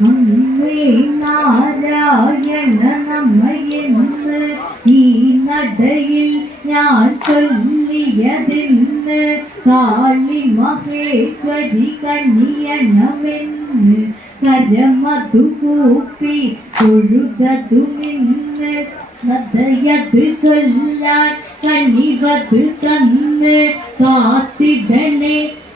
അമ്മേ നാരായണ നമ്മയെന്ന് ഈ നടയിൽ ഞാൻ ചൊല്ലിയതെന്ന് കാളി മഹേശ്വരി കണ്ണിയണമെന്ന് കരമതു കൂപ്പി തൊഴുതതു നിന്ന് കഥയത് ചൊല്ലാൻ കനിവത് തന്ന് കാത്തിടണേ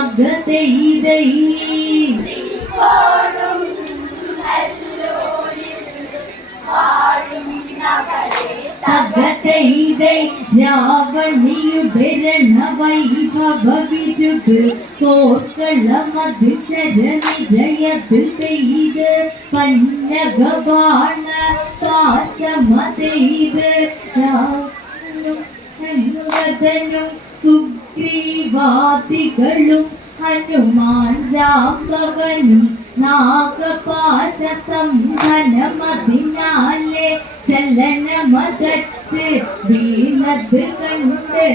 மகத்தை இதை தகத்தை இதை யாவணியுடர நவைவ பவிதுபு போர்க்களமது சரணிதயத்தில் பெய்த பன்னகபாண பாசமதெய்த யாவனும் சுக ഹനുമതനും സുഗ്രീവാദികളും ഹനുമാൻ ജാമ്പവനും നാഗപാശ സംഘനമതിനാലെ ചലനമകറ്റ് വീണത് കണ്ട്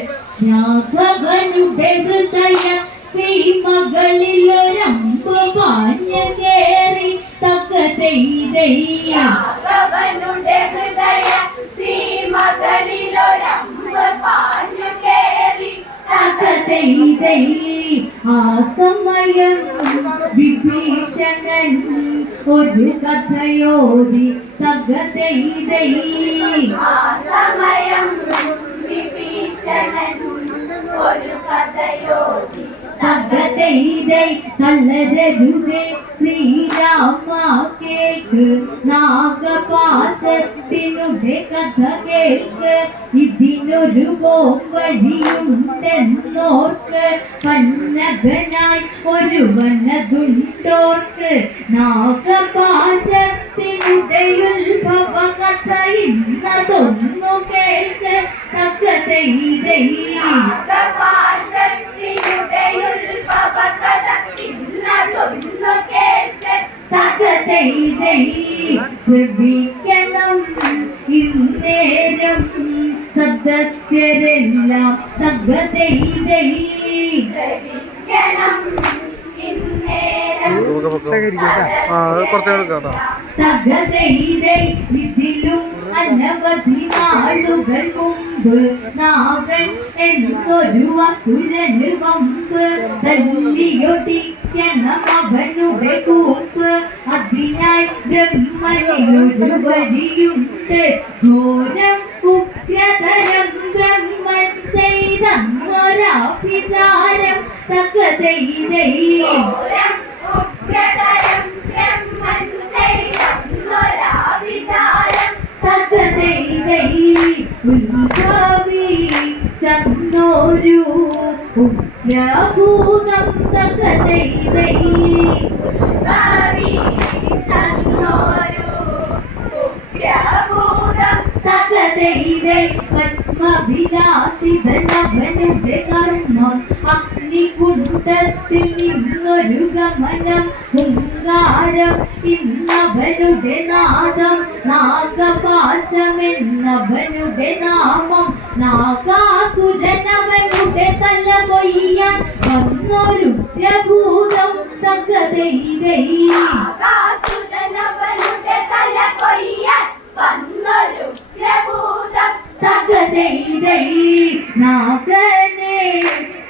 രാഘവനുടെ ഹൃദയ സീമകളിലൊരമ്പ് പാഞ്ഞ കേറി തകതൈതയ്യ രാഘവനുടെ ഹൃദയ സീമകളിലൊരമ്പ് പാഞ്ഞു സമയം വിഭീഷണൻ ഒരു കഥയോതി തകതൈതൈ സമയം വിഭീഷണൻ ഒരു കഥയോതി തകതൈതൈ തളരരുതേ ശ്രീരാമ കേൾക്ക് നാഗപാശത്തിനുടെ കഥ കേൾക്ക് ഇതിനൊരു പോംവഴിയുണ്ടെന്നോർക്ക് പന്നകനായി ഒരു വനതുണ്ടോർക്ക് നാഗപാശത്തിനുടെ ഉത്ഭവ കഥ ഇന്നതൊന്നു കേൾക്ക് തകതൈതൈ നാഗപാശത്തിനുടെ ശ്രമിക്കണം ഇന്നേരം സദസ്യരെല്ലാം തകതൈതൈ തകതൈതൈ ഇതിലും അനവധി നാളുകൾ മുമ്പ് നാഗൻ എന്നൊരു അസുരന് വമ്പ് തല്ലിയൊടിക്കണം അവനുടെ കൂപ്പ് അതിനായി ബ്രഹ്മനിലൊരു വഴിയുണ്ട്. ഘോരം ഉഗ്രതരം ബ്രഹ്മൻ ചെയ്തൊരാഭിചാരം തകതൈതൈ ചന്നോരു ഉഗ്രഭൂതം അഗ്നികുണ്ടത്തിൽ നിന്നൊരു ഗമനം ഹുങ്കാരം ഇന്നവനുടെ നാദം നാഗപാശമെന്നവനുടെ നാമം നാഗാസുരനവനുടെ തല കൊയ്യാൻ വന്നൊരു പ്രഭൂതം തകതൈതൈ ആകാശുരനവനുടെ തല കൊയ്യാൻ വന്നൊരു ഉഗ്രഭൂതം തകതൈതൈ നാഗനെ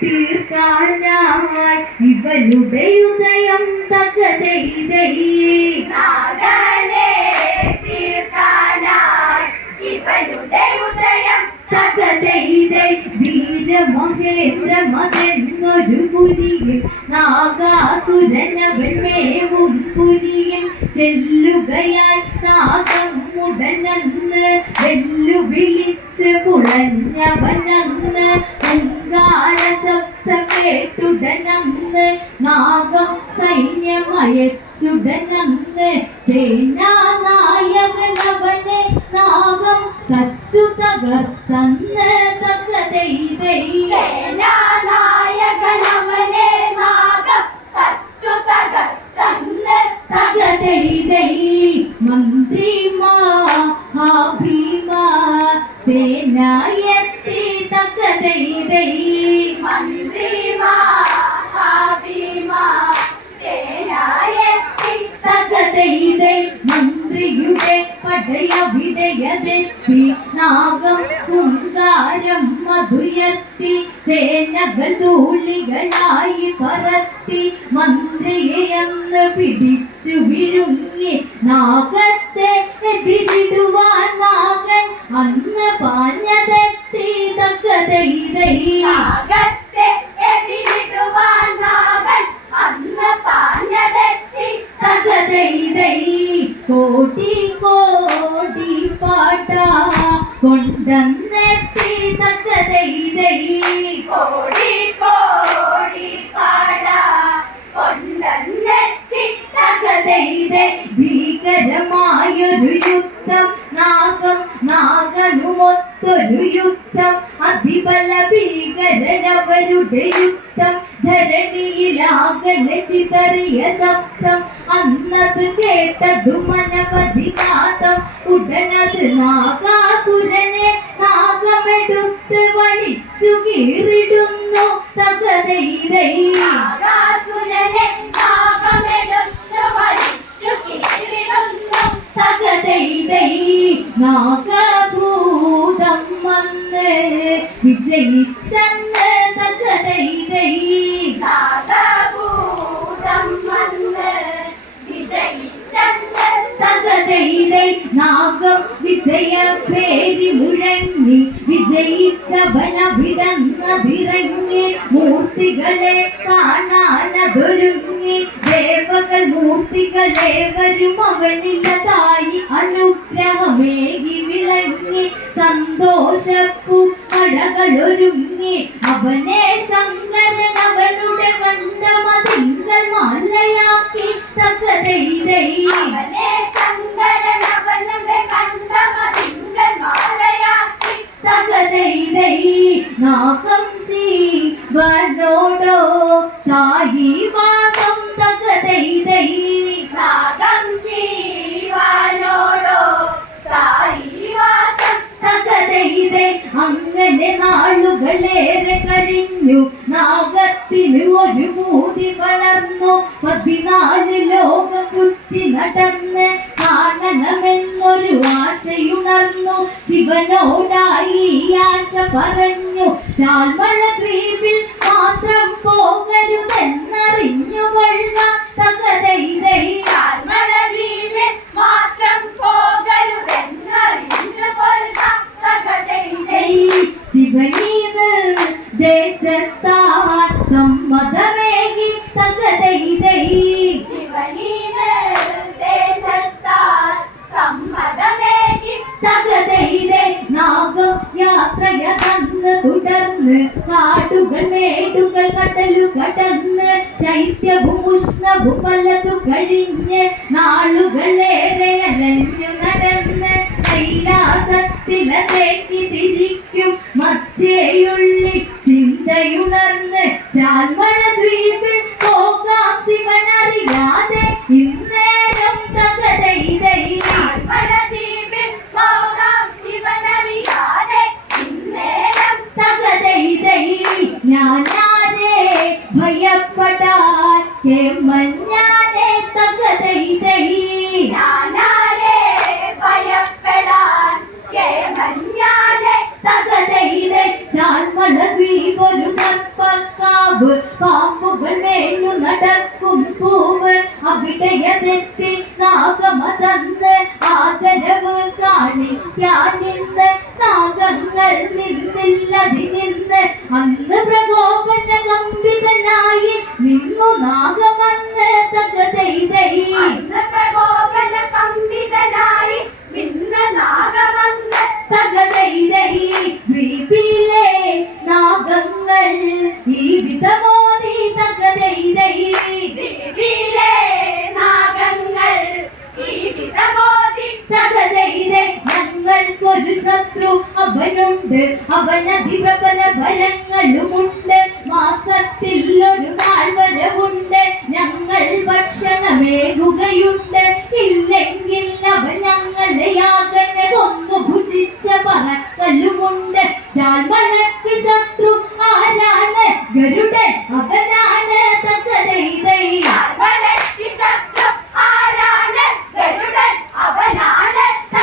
തീർക്കാനായി ഇവരുടെ ഉദയം തകതൈതൈ നാഗനെ തകതൈതൈ വീരമഹേന്ദ്ര മതെന്നൊരു പുരിയിൽ നാഗാസുരനവൻ മേവും പുരിയിൽ ചെല്ലുകയാൽ നാഗം ഉടനന്ന് വെല്ലുവിളിച്ച് പുളഞ്ഞവനന്ന് ഹുങ്കാര ശബ്ദം കേട്ടുടനന്ന് നാഗം നാഗം കച്ചു തകർത്തന്ന് തകതൈതൈ സേനാനായകനവനെ നാഗം തച്ചു തകർത്തന്ന് തകതൈതൈ മന്ത്രിമാ ഹാഭീമാ സേനായത്തി തകതൈതൈ തകതൈതൈ മന്ത്രിയുടെ പടയവിടയതെത്തി നാഗം കുങ്കാരം മധുയർത്തി സേനകൾ ധൂളികളായി പറത്തി മന്ത്രിയെ അന്ന് പിടിച്ചു വിഴുങ്ങി നാഗത്തെ കൊണ്ടെത്തി തകതൈതൈ തകതൈതൈ ഭീകരമായൊരു യുദ്ധം നാഗം നാഗനുമൊത്തൊരു യുദ്ധം അതിബല ഭീകരനവരുടെ യുദ്ധം. ധരണിയിലാകണ ചിതറിയ ശബ്ദം. അന്നത് കേട്ടതു മനവധി നാദം ഉടനത് നാഗാസുരനെ നാഗമെടുത്ത് വലിച്ചു കീറിടുന്നു തകതൈതൈ തകതൈതൈ നാഗഭൂതം വന്ന് വിജയിച്ചന്ന് വിജയിച്ചവനവിടന്നതിറങ്ങി മൂർത്തികളെ കാണാനതൊരുങ്ങി. ദേവകൾ മൂർത്തികളെ വരും അവനില്ലതായി അനുഗ്രഹമേകി വിളങ്ങി. സന്തോഷപ്പു മഴകളൊരുങ്ങി അവനെ ശങ്കരൻ അവനുടെ കണ്ടമതിങ്കൽ മാലയാക്കി തകതൈതൈ നാളുകളേറെ കഴിഞ്ഞു നാഗത്തിന് ഒരു മൂതി വളർന്നു. പതിനാല് കാടുകൾ മേടുകൾ കടലു കടന്ന് ശൈത്യവും ഉഷ്ണവും പലതു കഴിഞ്ഞ് നാളുകളേറെ അലഞ്ഞു നടന്ന് കൈലാസത്തിലേക്ക് തിരിക്കും മധ്യേയുള്ളി ചിന്തയുണർന്ന് ശാൽമള ദ്വീപിൽ പോകാം ശിവനറിയാതെ ഇന്നേരം തകതൈതൈ ചാൽമലദ്വീപിൽ പോകാം ശിവനറിയാതെ ഇന്നേരം തകതൈതൈ ഞാനാരെ ഭയപ്പെടാൻ കേമഞ്ഞാനെ തകതൈതൈ ഞാനാരെ ഭയപ്പെടാൻ കേമഞ്ഞാനെ തകതൈതൈ ചാൽമള ദ്വീപൊരു സർപ്പക്കാവ് പാമ്പുകൾ മേഞ്ഞു നടക്കും പൂവ്. അവിടെയതെത്തി നാഗമതന്ന് ആദരവ് കാണിക്കാനിന്ന് estamos